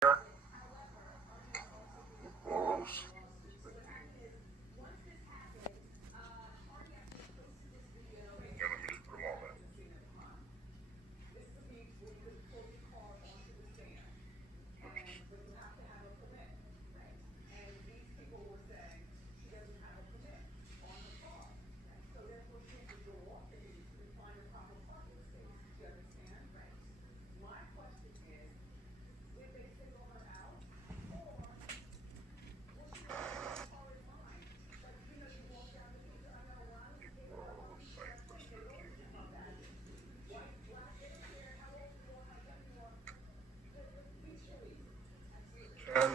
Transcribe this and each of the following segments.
Close. And let me just put them all in. Ten.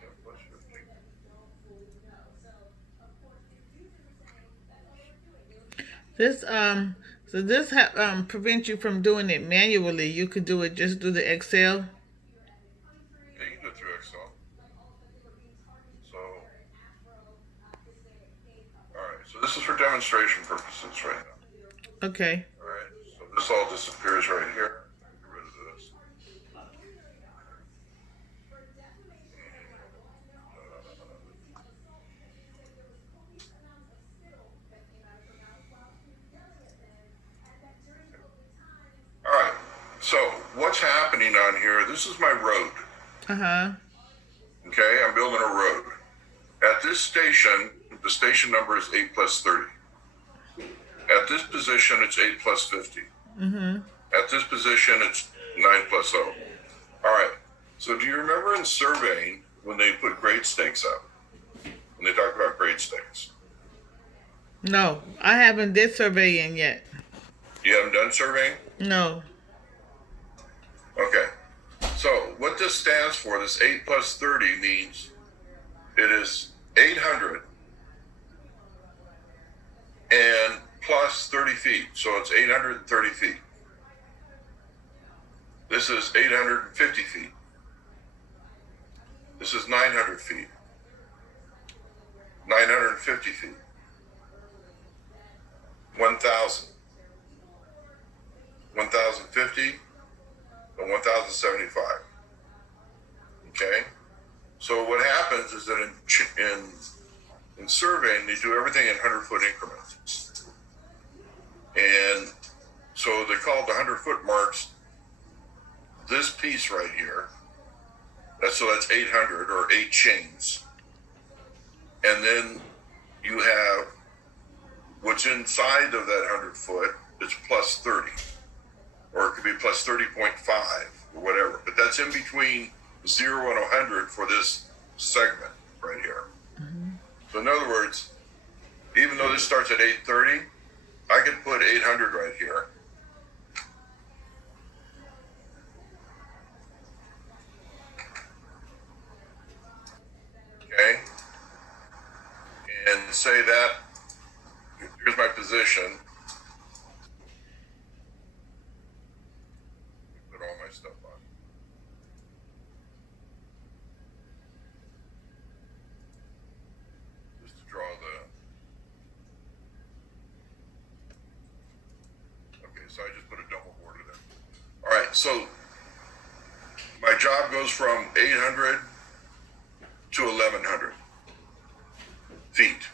Yeah, plus 50. This so this prevents you from doing it manually. You could do it just do the Excel. Yeah, you can do it through Excel. So, all right. So this is for demonstration purposes right now. Okay. All right. So this all disappears right here. Get rid of this. All right. So what's happening on here? This is my road. Uh huh. Okay, I'm building a road. At this station, the station number is 8 plus 30. At this position, it's 8 plus 50. Mhm. At this position, it's 9 plus 0. All right. So do you remember in surveying when they put grade stakes up? When they talk about grade stakes? No, I haven't did surveying yet. You haven't done surveying? No. Okay. So what this stands for, this 8 plus 30 means it is 800 and plus 30 feet. So it's 830 feet. This is 850 feet. This is 900 feet. 950 feet. 1,000. 1,050 and 1,075. Okay? So what happens is that in surveying, they do everything in 100-foot increments. And so they call the 100-foot marks this piece right here. So that's 800 or 8 chains. And then you have what's inside of that 100-foot, it's plus 30. Or it could be plus 30.5 or whatever. But that's in between 0 and 100 for this segment right here. Mhm. So in other words, even though this starts at 830, I could put 800 right here. Okay? And say that, here's my position. Put all my stuff on. Just to draw the... Okay, so I just put a double border there. All right, so my job goes from 800 to 1,100 feet.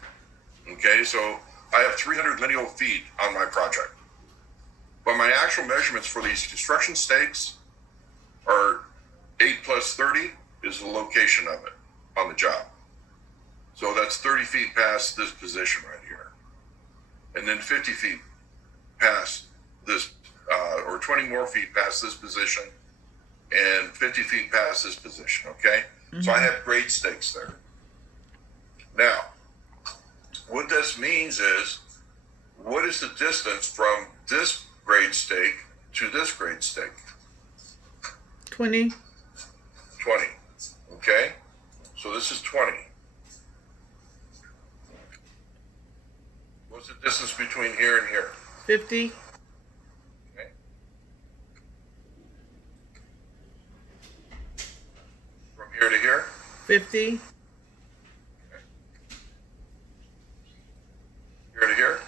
Okay, so I have 300 lineal feet on my project. But my actual measurements for these construction stakes are 8 plus 30 is the location of it on the job. So that's 30 feet past this position right here. And then 50 feet past this, or 20 more feet past this position, and 50 feet past this position, okay? Mm-hmm. So I have grade stakes there. Now, what this means is, what is the distance from this grade stake to this grade stake? 20. 20, okay? So this is 20. What's the distance between here and here? 50. Okay. From here to here? 50. Okay. Here to here?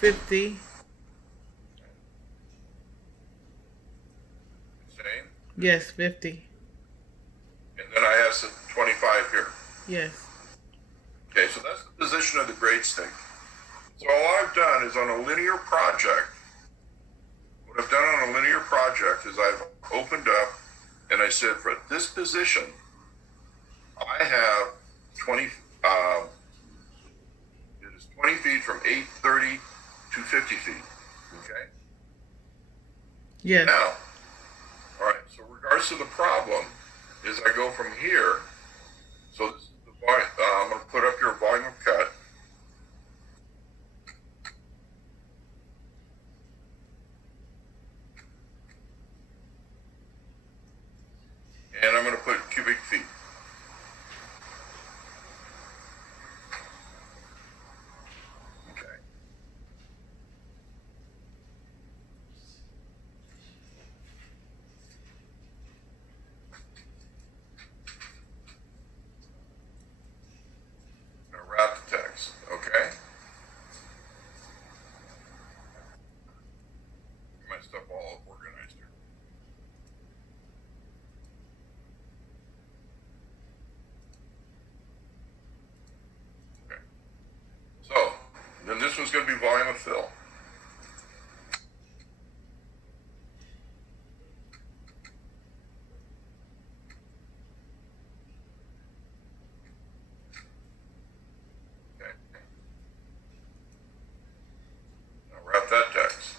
50. Same. Yes, 50. And then I have some 25 here. Yes. Okay, so that's the position of the grade stake. So all I've done is on a linear project, what I've done on a linear project is I've opened up and I said for this position, I have 20, it is 20 feet from 830 to 50 feet. Okay? Yes. Now, all right, so regards to the problem is I go from here, so this is the volume, I'm going to put up here volume of cut. And I'm going to put cubic feet. Okay. Now wrap the text. Okay. Get my stuff all organized here. Okay. So then this one's going to be volume of fill. Okay. Now wrap that text.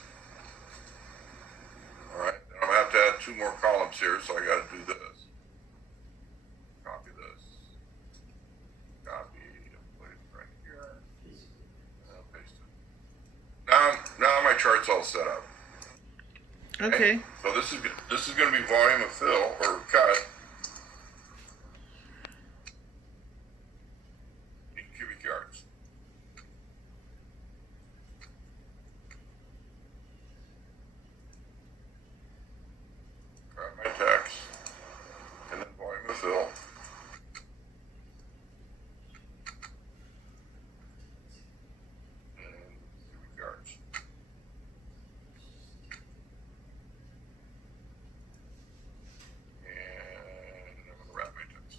All right. Then I'm going to have to add 2 more columns here, so I got to do this. Copy this. Copy. Put it right here. And I'll paste it. Now my chart's all set up. Okay. So this is going to be volume of fill or cut in cubic yards. Grab my text and then volume of fill. And cubic yards. And I'm going to wrap my text.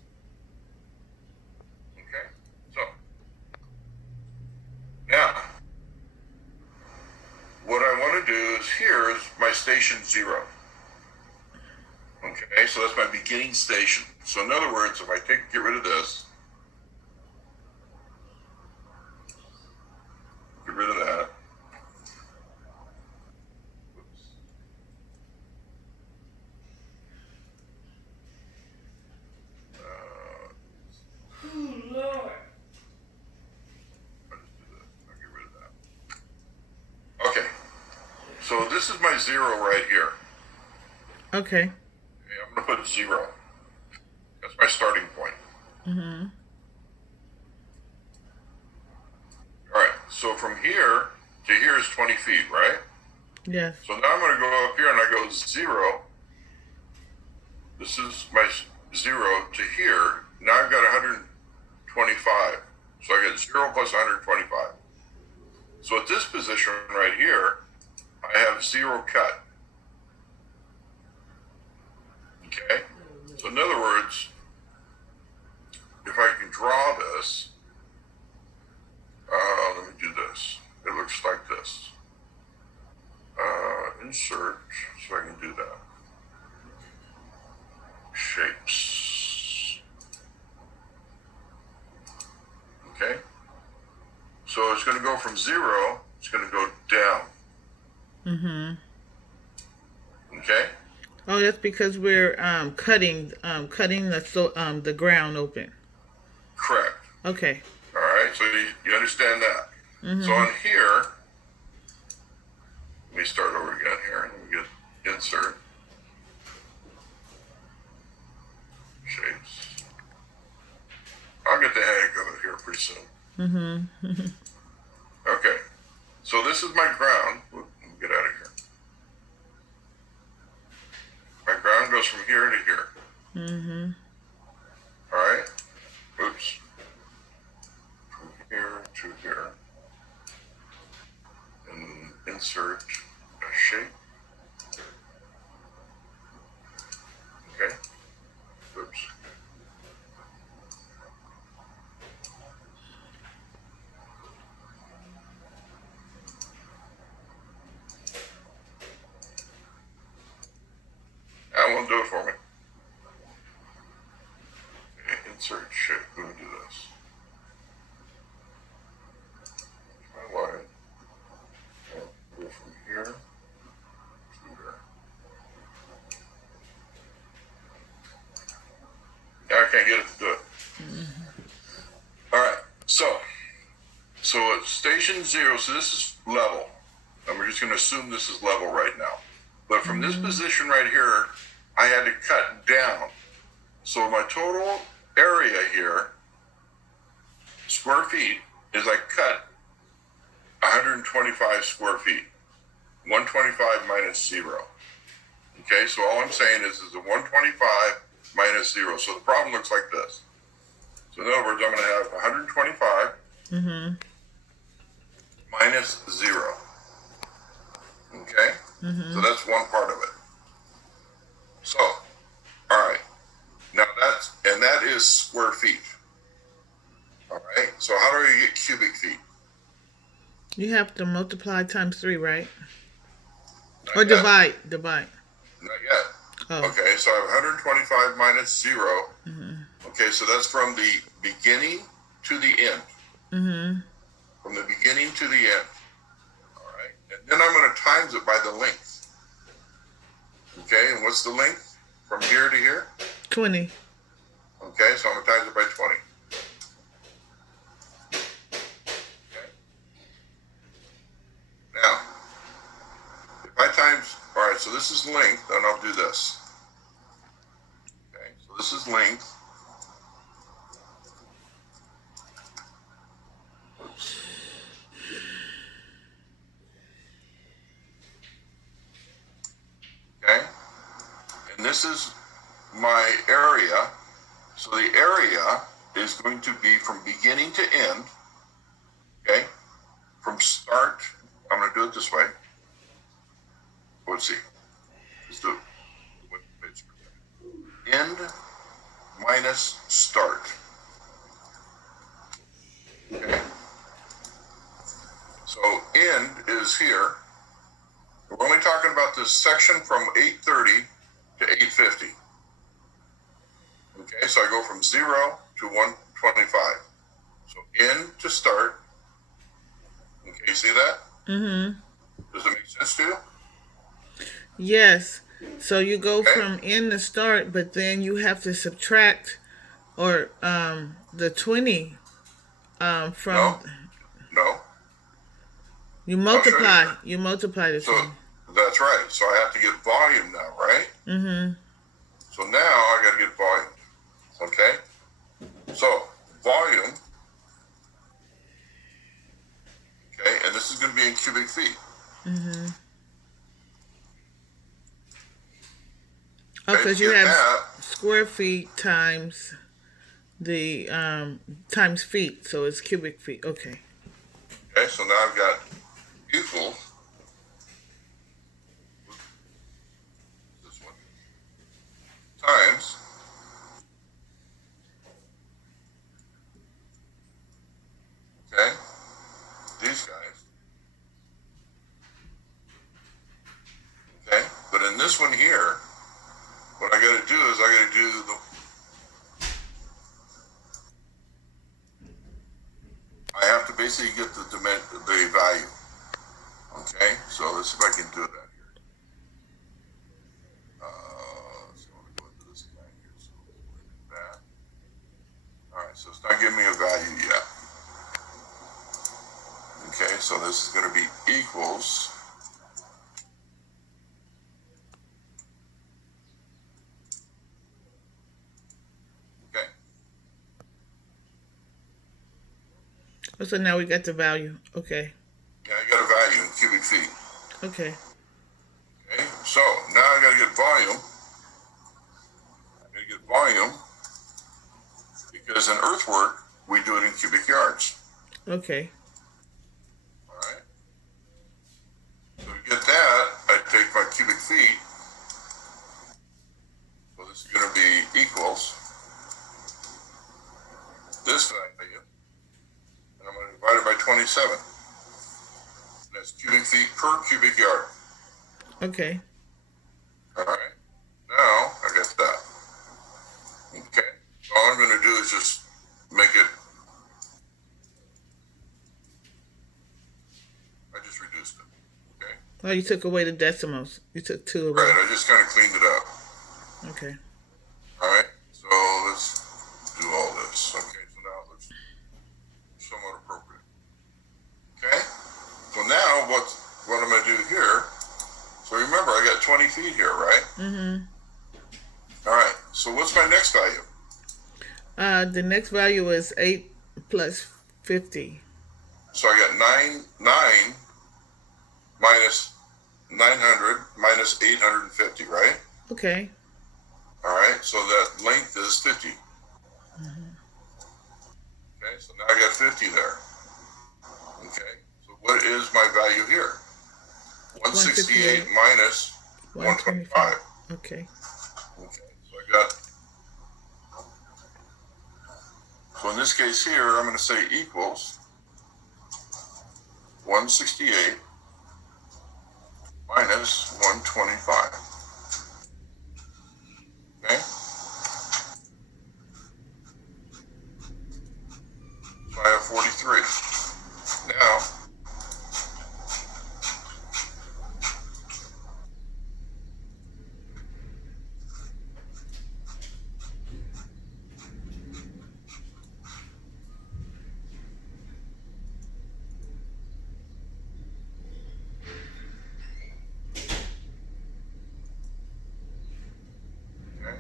Okay, so now what I want to do is here is my station 0. Okay, so that's my beginning station. So in other words, if I get rid of this, get rid of that. Oops. Oh, Lord. I'll just do that. I'll get rid of that. Okay, so this is my 0 right here. Okay. Okay, I'm going to put 0. That's my starting point. Mm-hmm. All right, so from here to here is 20 feet, right? Yes. So now I'm going to go up here and I go 0. This is my 0 to here. Now I've got 125. So I get 0 plus 125. So at this position right here, I have 0 cut. Okay? So in other words, if I can draw this, let me do this. It looks like this. Insert, so I can do that. Shapes. Okay? So it's going to go from 0, it's going to go down. Mm-hmm. Okay? Oh, that's because we're cutting the ground open. Correct. Okay. All right, so you understand that. Mm-hmm. So on here, let me start over again here. Let me get insert. Shapes. I'll get the hang of it here pretty soon. Mm-hmm. Okay, so this is my ground. Let me get out of here. My ground goes from here to here. Mm-hmm. All right? Oops. From here to here. And insert a shape. Okay. Oops. That won't do it for me. Okay, insert shape. Let me do this. My line. Go from here to here. Yeah, I can't get it to do it. All right. So at station 0, so this is level. And we're just going to assume this is level right now. But from this position right here, I had to cut down. So my total area here, square feet, is I cut 125 square feet. 125 minus 0. Okay, so all I'm saying is a 125 minus 0. So the problem looks like this. So in other words, I'm going to have 125 minus 0. Okay? So that's one part of it. So, all right. Now that is square feet. All right. So how do you get cubic feet? You have to multiply times 3, right? Not Or yet. Divide. Not yet. Oh. Okay, so I have 125 minus 0. Okay, so that's from the beginning to the end. From the beginning to the end. All right. And then I'm going to times it by the length. Okay, and what's the length from here to here? 20. Okay, so I'm going to times it by 20. Okay. Now, if I times, all right, so this is length, then I'll do this. Okay, so this is length. Oops. Okay, and this is my area. So the area is going to be from beginning to end. Okay, from start, I'm going to do it this way. Let's see. Let's do it. End minus start. Okay. So end is here. We're only talking about this section from 830 to 850. Okay, so I go from 0 to 125. So end to start. Okay, you see that? Does it make sense to you? Yes. So you go Okay. from end to start, but then you have to subtract or the 20 from No. No. you I'll show you. multiply. You multiply the So 20. that's right. So I have to get volume now, right? So now I got to get volume. Okay. So volume. Okay, and this is going to be in cubic feet. Oh, because to you get have that, square feet times the times feet, so it's cubic feet. Okay. okay, so now I've got equals this one times okay these guys. Okay, but in this one here, what I got to do is I got to do the. I have to basically get the value. Okay, so let's see if I can do that here. So I'm going to go into this guy here. So that. All right, so it's not giving me a value yet. Okay, so this is going to be equals. Okay, Oh, so now we got the value. Okay. yeah, I got a value in cubic feet. Okay. Okay, so now I got to get volume. I got to get volume because in earthwork we do it in cubic yards. Okay. All right. feet. So this is going to be equals this value, and I'm going to divide it by 27. And that's cubic feet per cubic yard. Okay. All right. Now I got that. Okay. So all I'm going to do is just make it. I just reduced it. Okay. Oh, you took away the decimals. You took 2 away. Right. I just kind of cleaned it up. Okay. All right. So let's do all this. Okay. So now it looks somewhat appropriate. Okay. So now what I'm going to do here. So remember, I got 20 feet here, right? Mm-hmm. All right. So what's my next value? The next value is 8 plus 50. So I got 9 minus 900 minus 850, right? Okay. All right. So that length is 50. Okay. So now I got 50 there. Okay. So what is my value here? 168 minus 125. Okay. Okay. So I got. So in this case here, I'm going to say equals 168 minus 125. Okay? So I have 43. Now, okay.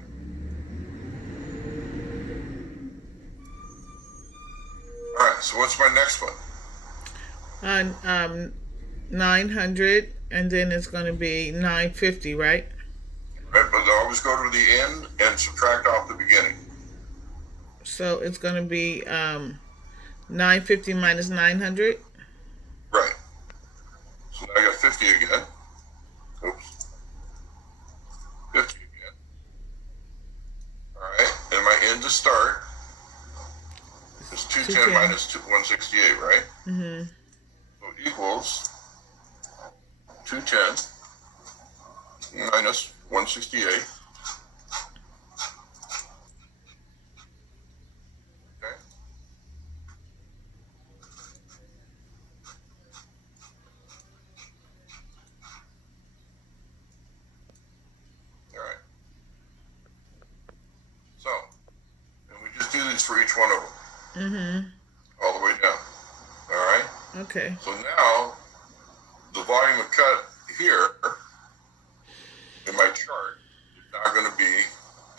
All right, so what's my next one? 900, and then it's going to be 950, right? Right, but always go to the end and subtract off the beginning. So it's going to be 950 minus 900. Right. So now I got 50 again. Oops. 50 again. All right, and my end to start is 210 minus 168, right? Mm-hmm. So equals 210 minus 168. Okay. All right. So, and we just do these for each one of them, Mm-hmm. all the way down. All right. Okay. So now the volume of cut here in my chart is now going to be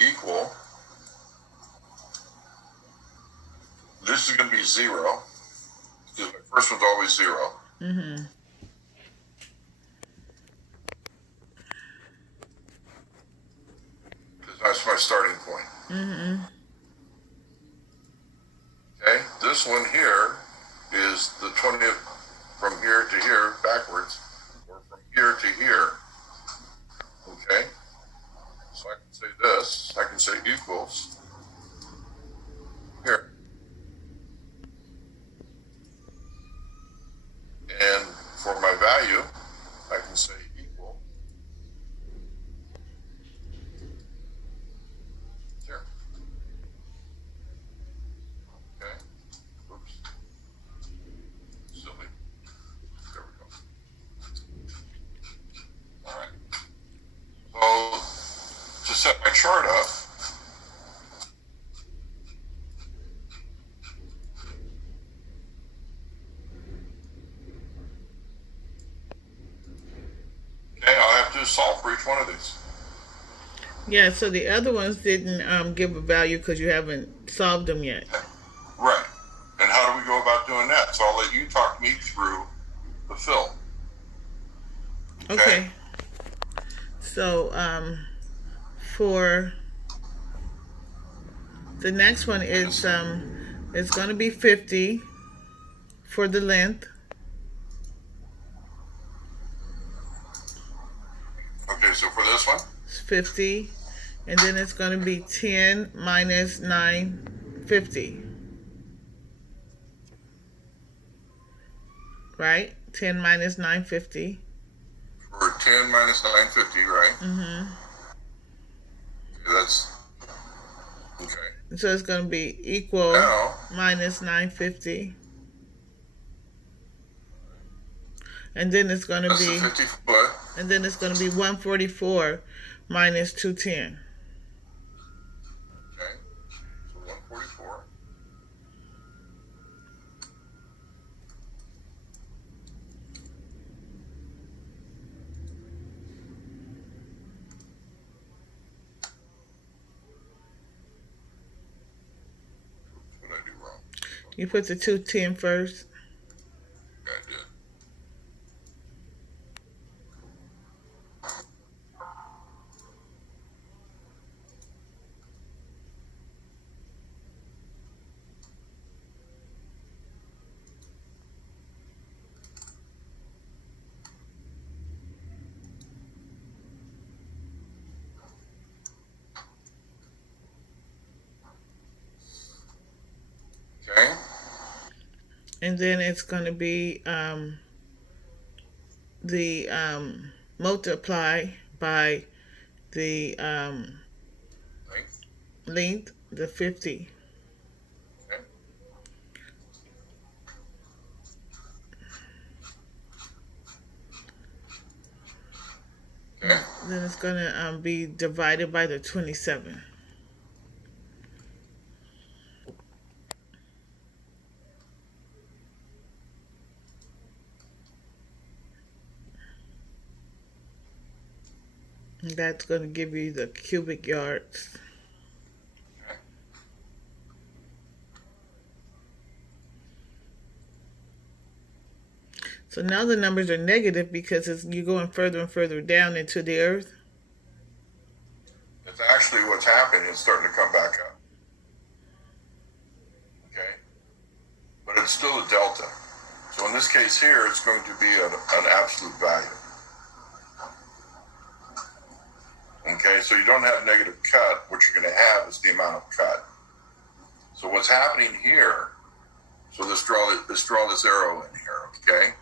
equal. This is going to be 0 because my first one's always 0. Mm-hmm. Because that's my starting point. Mm-hmm. Okay, this one here is the 20th from here to here backwards, or from here to here. Okay, so I can say this, I can say equals here. And for my value, I can say equal here. Okay, oops, silly. There we go. All right. So to set my chart up, okay, I'll have to solve for each one of these. Yeah, so the other ones didn't give a value because you haven't solved them yet. Right. And how do we go about doing that? So I'll let you talk me through the fill. Okay. So for the next one, it's going to be 50 for the length. Okay, Okay, so for this one, it's 50. And then it's going to be 10 minus 950. Right? 10 minus 950. for 10 minus 950, right? Mm-hmm. Okay, that's okay. So it's going to be equal Now, minus 950. And then it's going to that's the be 50 foot. 144 minus 210. Okay, so 144. What did I do wrong? You put the 210 first. Okay, I did. Okay, And then it's going to be the multiply by the length. length, the 50. Okay, okay. Then it's going to be divided by the 27. And that's going to give you the cubic yards. So now the numbers are negative because you're going further and further down into the earth. It's actually what's happening. It's starting to come back up. Okay, but it's still a delta. So in this case here, it's going to be an absolute value. Okay, so you don't have negative cut. What you're going to have is the amount of cut. So what's happening here? So let's draw this arrow in here. Okay.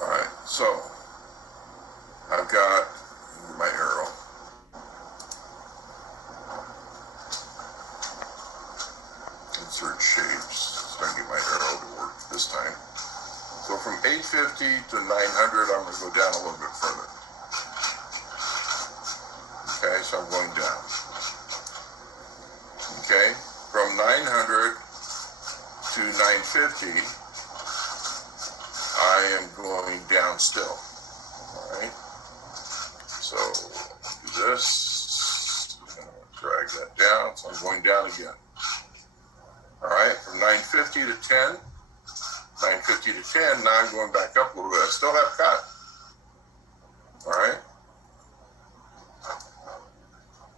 All right. So I've got my arrow. Insert shapes so I can get my arrow to work this time. So from 850 to 900, I'm going to go down a little bit further. Okay, so I'm going down. Okay, from 900 to 950, I am going down still. All right, so do this, drag that down, so I'm going down again. All right, from 950 to 10, 950 to 10, now I'm going back up a little bit. I still have cut. All right,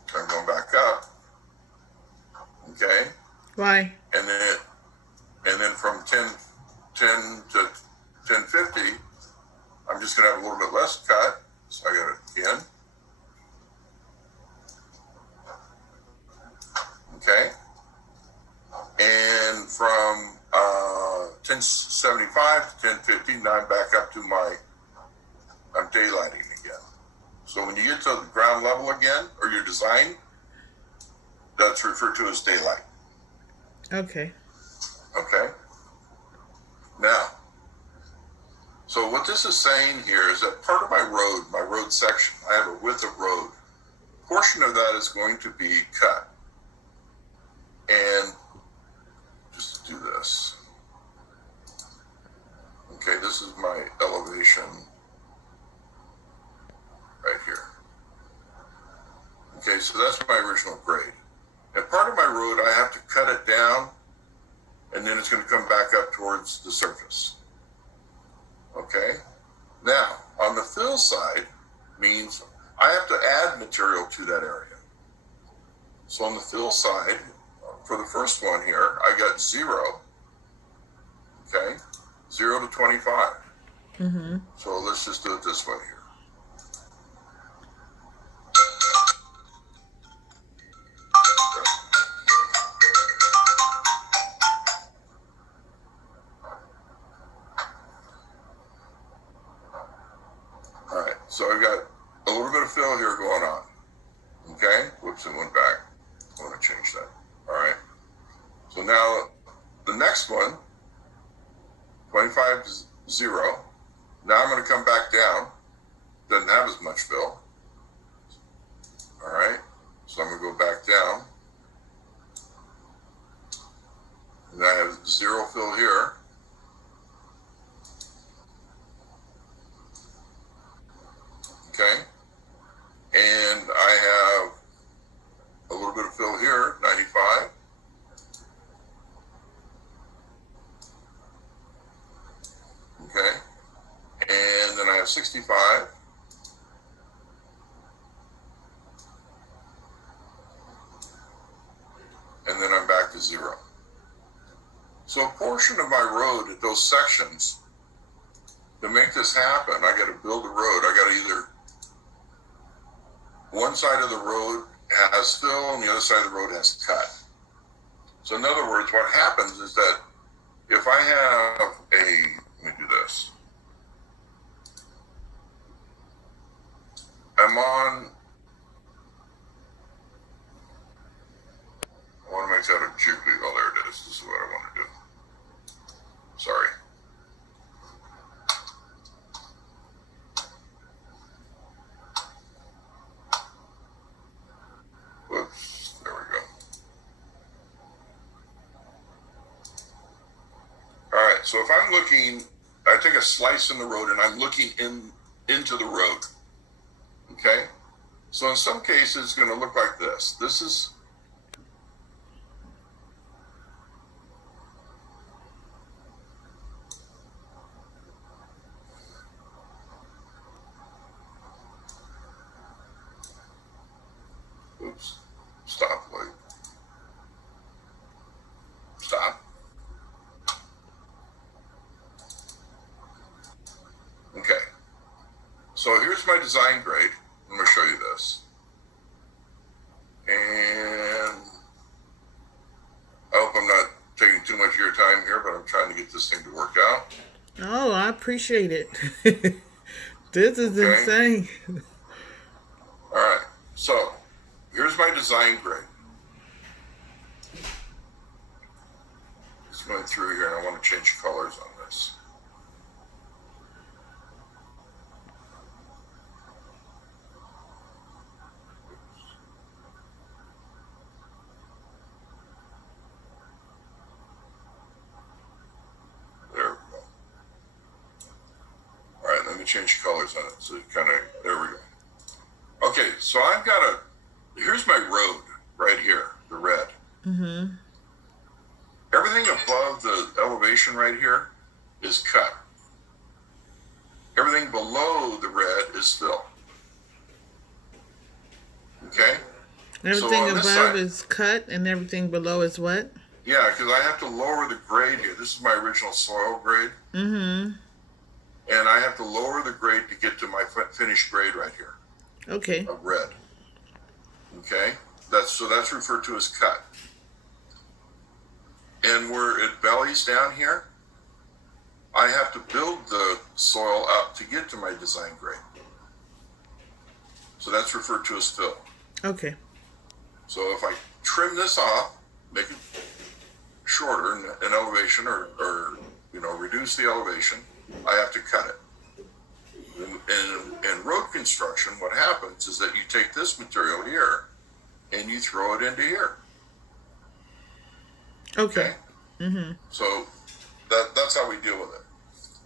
so I'm going back up. Okay, Why? and then from 10 to 1050, I'm just going to have a little bit less cut. So I got it again. Okay, and from 1075 to 1050, now I'm back up to I'm daylighting again. So when you get to the ground level again, or your design, that's referred to as daylight. Okay. Okay. Now, so what this is saying here is that part of my road section, I have a width of road. Portion of that is going to be cut. And just do this. Okay, this is my elevation right here. Okay, so that's my original grade. And part of my road, I have to cut it down, and then it's going to come back up towards the surface. Okay? Now, on the fill side means I have to add material to that area. So on the fill side, for the first one here, I got 0, Okay, 0 to 25. Mm-hmm. So let's just do it this way here. All right, so I've got a little bit of fill here going on. Okay, whoops, it went back. I want to change that. All right, so now the next one, 25 is 0. Now I'm going to come back down. Doesn't have as much fill. All right, so I'm going to go back down. And I have 0 fill here. Okay, and I have a little bit of fill here, 95. Okay, and then I have 65. And then I'm back to 0. So a portion of my road at those sections, to make this happen, I got to build a road. I got to either, one side of the road has fill and the other side of the road has cut. So in other words, what happens is that if I have let me do this. I'm on, I want to make that a jiggly, oh there it is, this is what I want to do. Sorry. Whoops, there we go. All right, so if I'm looking, I take a slice in the road and I'm looking into the road. Okay, so in some cases it's going to look like this. This is, oops, stop, wait, stop. Okay, so here's my design grade. I'm going to show you this. And I hope I'm not taking too much of your time here, but I'm trying to get this thing to work out. Oh, I appreciate it. This is Okay. insane. All right, so here's my design grade. Just going through here, and I want to change colors on this. There we go. All right, let me change colors on it. So it kind of, there we go. Okay, so I've got here's my road right here, the red. Mm-hmm. Everything above the elevation right here is cut. Everything below the red is fill. Okay? Everything on above this side, is cut and everything below is what? yeah, because I have to lower the grade here. This is my original soil grade. Mm-hmm. And I have to lower the grade to get to my finished grade right here Okay. of red. Okay? That's referred to as cut. And where it bellies down here, I have to build the soil up to get to my design grade. So that's referred to as fill. Okay. So if I trim this off, make it shorter in elevation or reduce the elevation, I have to cut it. In road construction, what happens is that you take this material here and you throw it into here. Okay. Mm-hmm. So that's how we deal with it.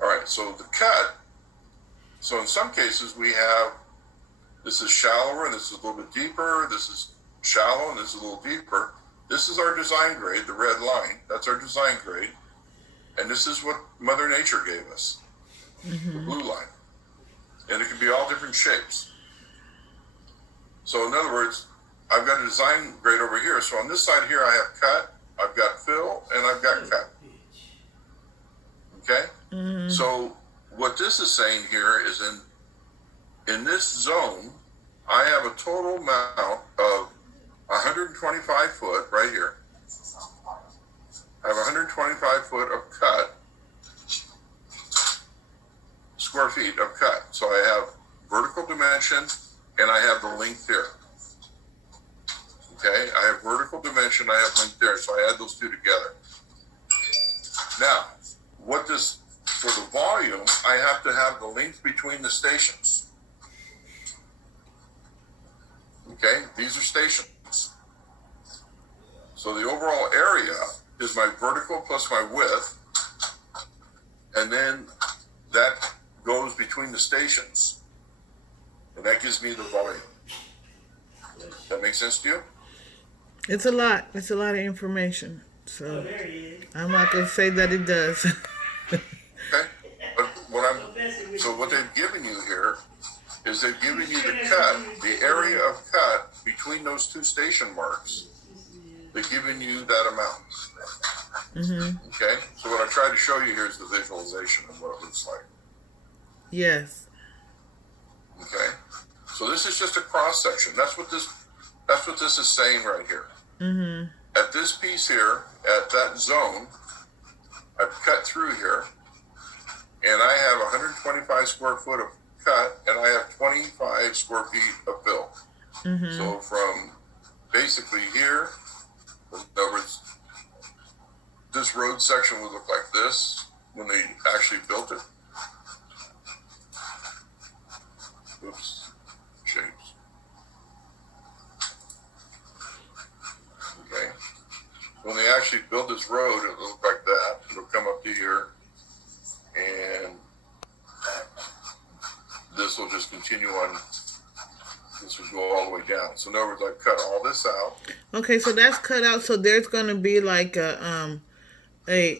All right, so the cut, so in some cases we have, this is shallower, and this is a little bit deeper, this is shallow, and this is a little deeper. This is our design grade, the red line. That's our design grade. And this is what Mother Nature gave us, the blue line. And it can be all different shapes. So in other words, I've got a design grade over here. So on this side here, I have cut, I've got fill, and I've got cut. this is saying here is in this zone, I have a total amount of 125 foot right here. I have 125 foot of cut, square feet of cut. So I have vertical dimension and I have the length here. Okay, I have vertical dimension, I have length there. So I add those two together. Now, for the volume, I have to have the length between the stations. Okay, these are stations. So the overall area is my vertical plus my width, and then that goes between the stations, and that gives me the volume. That makes sense to you? It's a lot. It's a lot of information. Oh, So there he is. I'm not gonna say that it does. Okay, but what they've given you here is they've given you the cut, the area of cut between those two station marks. They've given you that amount. Okay, so what I tried to show you here is the visualization of what it looks like. Yes. Okay, so this is just a cross section. That's what this is saying right here. At this piece here, at that zone, I've cut through here, and I have 125 square foot of cut, and I have 25 square feet of fill. So from basically here, in other words, this road section would look like this when they actually built it. Oops, shapes. Okay. When they actually built this road, it will look like that. It'll come up to here, and this will just continue on. This will go all the way down. So in other words, I've cut all this out. Okay, so that's cut out. So there's gonna be like a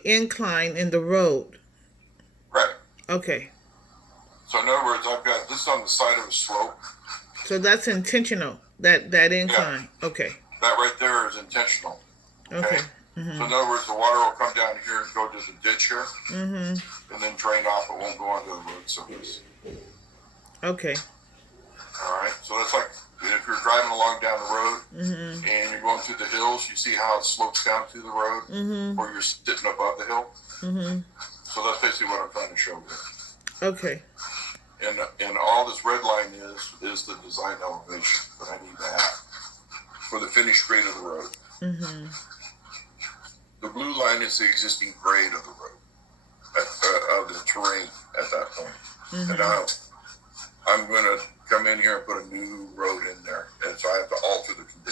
incline in the road. Right. Okay. So in other words, I've got this on the side of a slope. So that's intentional. That incline. Okay. That right there is intentional. Okay. So in other words, the water will come down here and go to the ditch here, and then drain off. It won't go onto the road surface. Okay. All right. So that's like if you're driving along down the road and you're going through the hills, you see how it slopes down to the road, or you're sitting above the hill. So that's basically what I'm trying to show here. Okay. And all this red line is the design elevation that I need to have for the finished grade of the road. The blue line is the existing grade of the road, of the terrain at that point. And now I'm going to come in here and put a new road in there. And so I have to